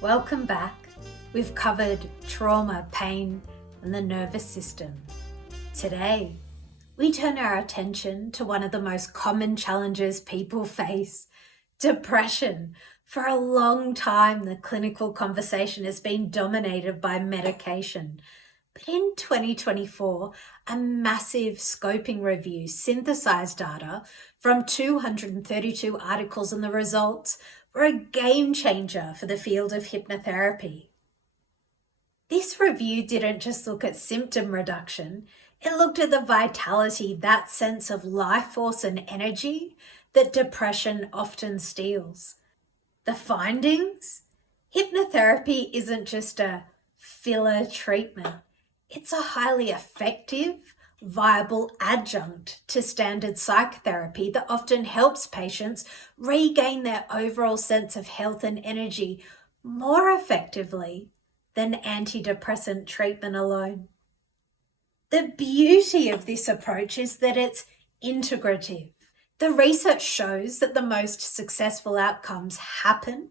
Welcome back. We've covered trauma, pain, and the nervous system. Today, we turn our attention to one of the most common challenges people face, depression. For a long time, the clinical conversation has been dominated by medication. But in 2024, a massive scoping review synthesized data from 232 articles, and the results were a game changer for the field of hypnotherapy. This review didn't just look at symptom reduction, it looked at the vitality, that sense of life force and energy that depression often steals. The findings? Hypnotherapy isn't just a filler treatment. It's a highly effective, viable adjunct to standard psychotherapy that often helps patients regain their overall sense of health and energy more effectively than antidepressant treatment alone. The beauty of this approach is that it's integrative. The research shows that the most successful outcomes happen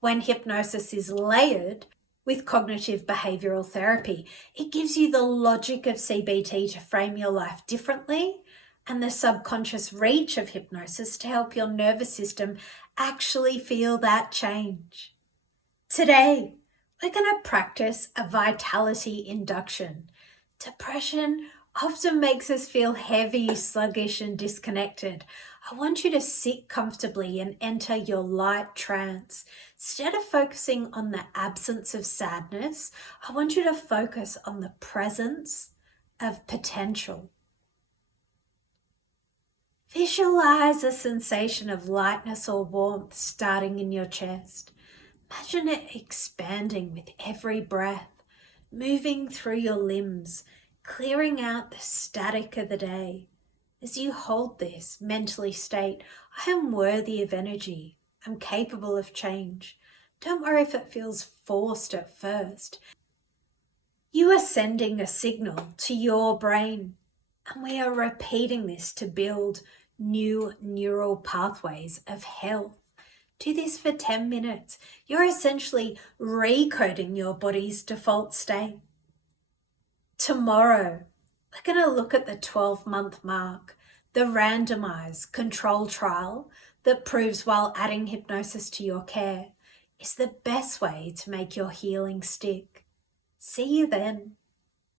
when hypnosis is layered with cognitive behavioral therapy. It gives you the logic of CBT to frame your life differently and the subconscious reach of hypnosis to help your nervous system actually feel that change. Today, we're going to practice a vitality induction. Depression often makes us feel heavy, sluggish, and disconnected. I want you to sit comfortably and enter your light trance. Instead of focusing on the absence of sadness, I want you to focus on the presence of potential. Visualize a sensation of lightness or warmth starting in your chest. Imagine it expanding with every breath, moving through your limbs, clearing out the static of the day. As you hold this, mentally state, I am worthy of energy. I'm capable of change. Don't worry if it feels forced at first. You are sending a signal to your brain, and we are repeating this to build new neural pathways of health. Do this for 10 minutes. You're essentially recoding your body's default state. Tomorrow, we're going to look at the 12-month mark, the randomized control trial that proves while adding hypnosis to your care is the best way to make your healing stick. See you then.